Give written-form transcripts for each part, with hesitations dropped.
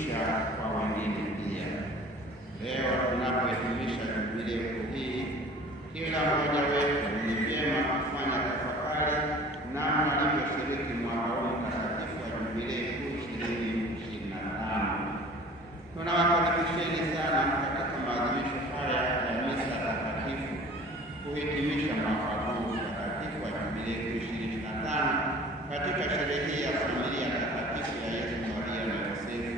kushirikisha kwa wengine pia. Leo tunapohitimisha jubilei hii, kila mmoja wetu ni vyema kufanya tafakari namna alivyoshiriki mwaka huu mtakatifu wa jubilei kuu 2025. Tunawakaribisheni sana katika maadhimisho haya ya misa takatifu kuhitimisha mwaka huu mtakatifu wa jubilei kuu 2025 katika sherehe ya familia takatifu ya Yesu, Maria na Yosefu.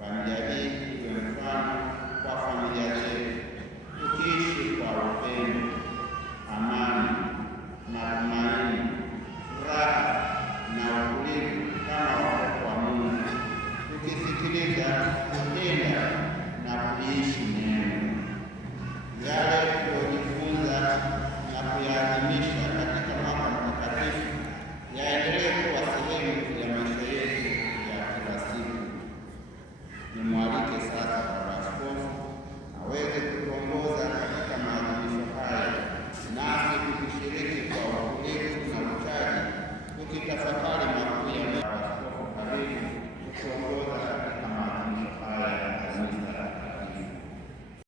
Familia hii iwe mfano kwa familia zetu, tukiishi kwa upendo, amani, matumaini, furaha na utulivu kama watoto wa Mungu, tukisikiliza, kupenda na kuishi neno. Yale tuliyojifunza na kuyaadhimisha katika mwaka mtakatifu yaendelee kuwa sehemu ya maisha yetu ya kila siku. Nimwalike sasa Baba Askofu aweze kutuongoza katika maadhimisho haya, nasi tukishiriki kwa utulivu na uchaji, tukitafakari makuu ya Baba Askofu. Karibu tuongoze.